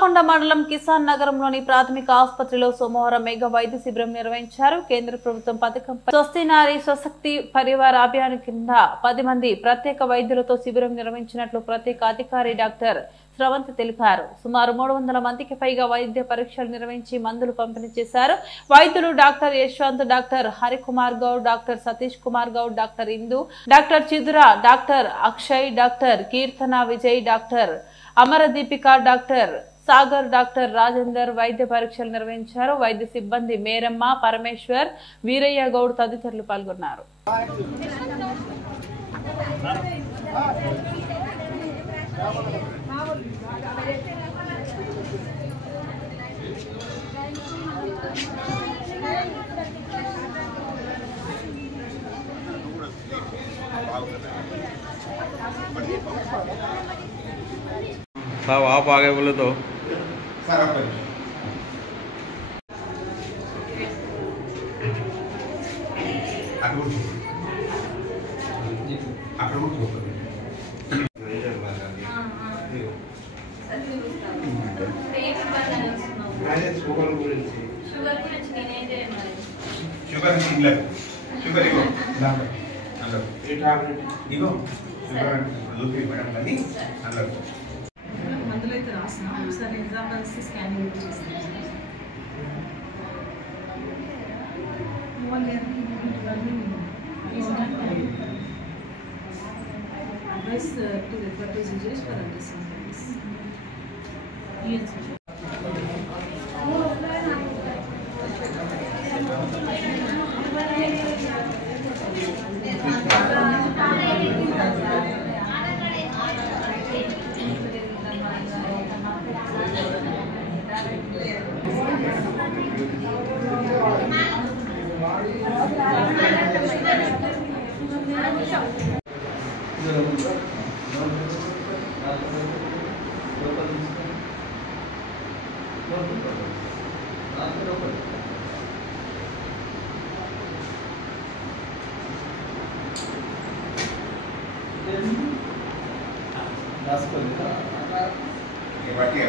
పాలకొండ మండలం కిసాన్ నగరంలోని ప్రాథమిక ఆసుపత్రిలో సోమవారం మెగా వైద్య శిబిరం నిర్వహించారు. కేంద్ర ప్రభుత్వం పథకంపై స్వస్తి నారీ స్వశక్తి పరివార అభియాన్ కింద 10 మంది ప్రత్యేక వైద్యులతో శిబిరం నిర్వహించినట్లు ప్రత్యేక అధికారి డాక్టర్ శ్రవంతి తెలిపారు. సుమారు 300 మందికి పైగా వైద్య పరీక్షలు నిర్వహించి మందులు పంపిణీ చేశారు. వైద్యులు doctor Yashwant, doctor Harikumar Goud, doctor Satish Kumar Goud, doctor Indu, doctor Chidura, doctor Akshay, doctor Keerthana Vijay, doctor Amaradeepika, doctor Sagar, doctor Rajender వైద్య పరీక్షలు నిర్వహించారు. వైద్య సిబ్బంది మేరమ్మ, పరమేశ్వర్, వీరయ్య గౌడ్ తదితరులు పాల్గొన్నారు. साहब आप आगे बोले तो सर आप మందులైతే రాస్తున్నాం. ఒకసారి ఎగ్జాంపుల్స్ స్కానింగ్ చేస్తాం. Advice to refer to users for understanding. बटी